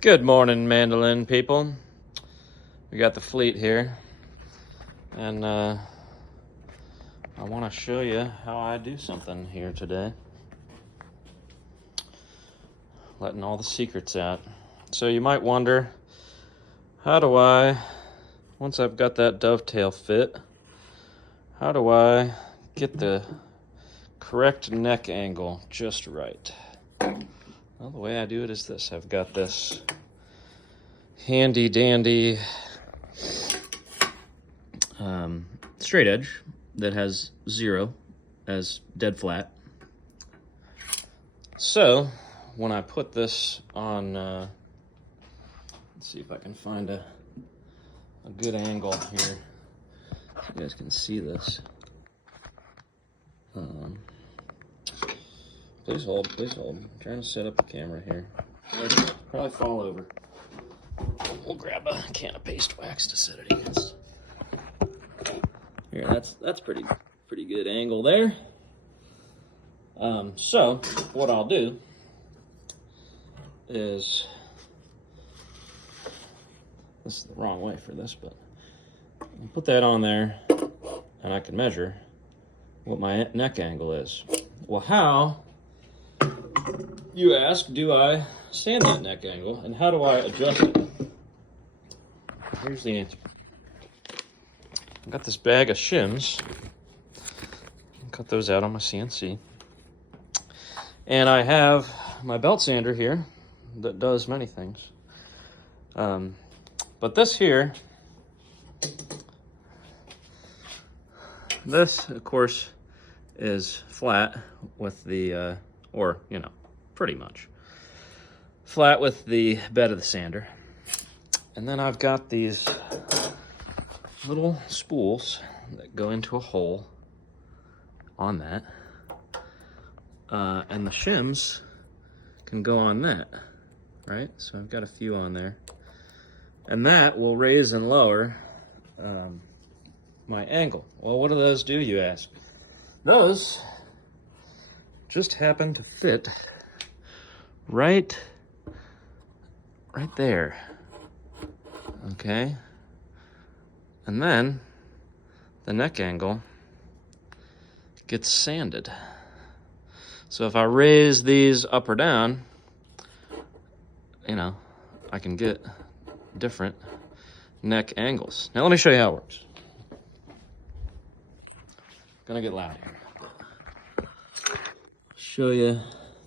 Good morning, mandolin people. We got the fleet here, and I want to show you how I do something here today. Letting all the secrets out. So you might wonder, how do I, once I've got that dovetail fit, how do I get the correct neck angle just right? Well, the way I do it is this. I've got this handy dandy straight edge that has 0 as dead flat. So when I put this on, let's see if I can find a good angle here so you guys can see this. Please hold, please hold. I'm trying to set up the camera here. It'll probably fall over. We'll grab a can of paste wax to set it against. Here, that's pretty good angle there. So what I'll do is, this is the wrong way for this, but I'll put that on there and I can measure what my neck angle is. Well, how, you ask, do I sand that neck angle, and how do I adjust it? Here's the answer. I've got this bag of shims. Cut those out on my CNC. And I have my belt sander here that does many things. But this here, this, of course, is flat with the, or, you know, pretty much flat with the bed of the sander. And then I've got these little spools that go into a hole on that. And the shims can go on that, right? So I've got a few on there. And that will raise and lower my angle. Well, what do those do, you ask? Those just happen to fit right there. Okay? And then the neck angle gets sanded. So if I raise these up or down, you know, I can get different neck angles. Now let me show you how it works. Gonna get loud here. Show you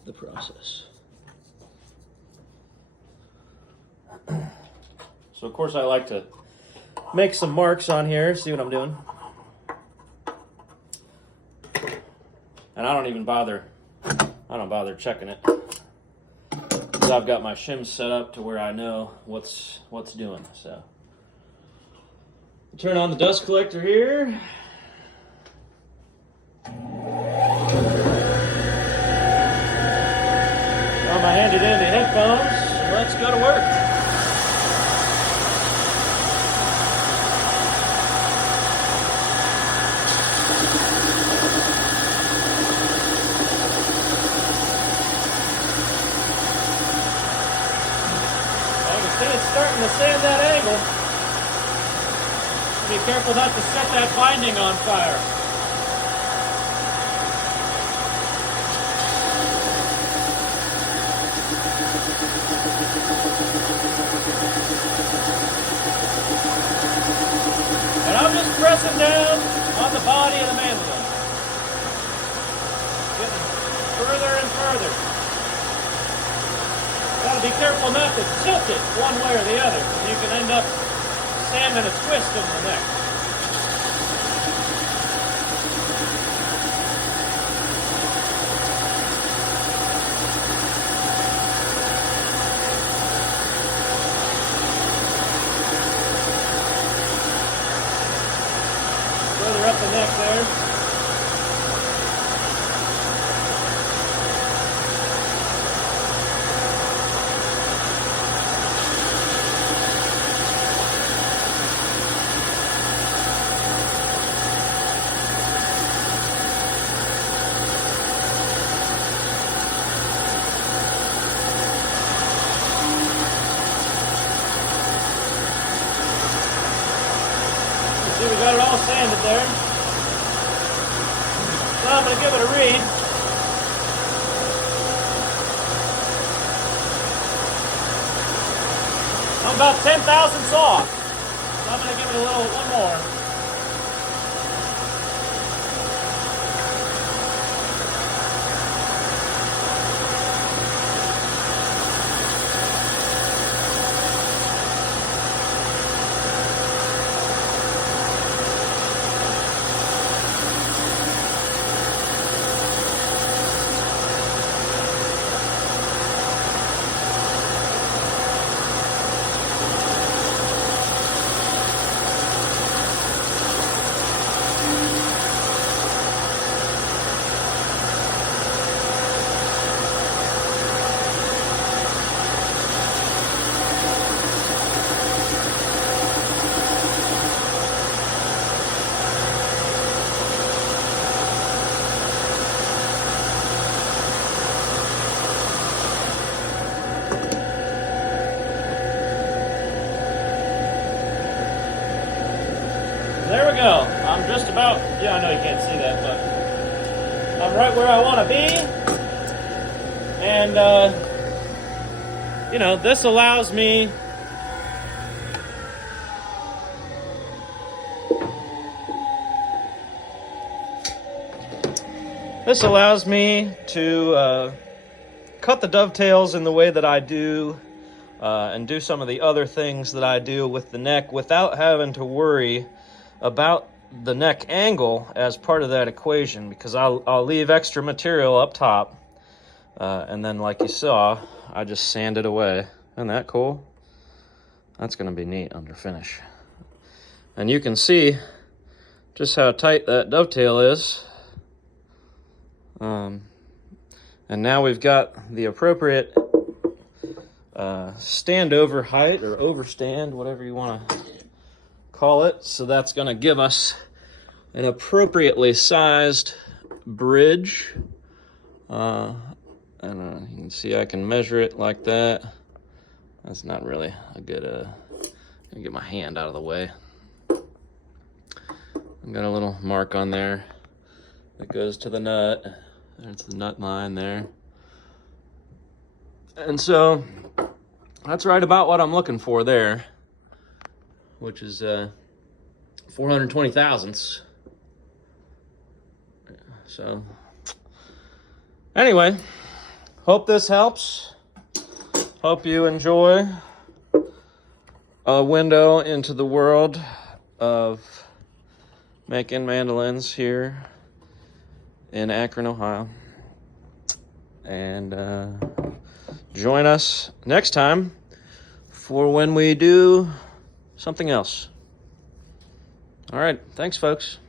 the process. So of course I like to make some marks on here, see what I'm doing. And I don't bother checking it, because I've got my shims set up to where I know what's doing. So turn on the dust collector here. Got my handy dandy headphones. Let's go to work. It's starting to sand that angle. Be careful not to set that binding on fire. And I'm just pressing down on the body of the mandolin. Getting further and further. Gotta be careful not to tilt it one way or the other. You can end up sanding a twist in the neck. Further up the neck there. sanded there. So I'm going to give it a read. I'm about 10 thousandths off. So I'm going to give it a little, one more. There we go. I'm just about, yeah, I know you can't see that, but I'm right where I want to be. And, you know, this allows me to cut the dovetails in the way that I do and do some of the other things that I do with the neck without having to worry about the neck angle as part of that equation, because I'll leave extra material up top and then, like you saw, I just sand it away. Isn't that cool? That's going to be neat under finish. And you can see just how tight that dovetail is. And now we've got the appropriate standover height, or overstand, whatever you want to call it. So that's going to give us an appropriately sized bridge. And you can see I can measure it like that. That's not really a good, let me get my hand out of the way. I've got a little mark on there that goes to the nut. There's the nut line there. And so that's right about what I'm looking for there, which is 420 thousandths. So anyway, hope this helps. Hope you enjoy a window into the world of making mandolins here in Akron, Ohio. And join us next time for when we do something else. All right, thanks, folks.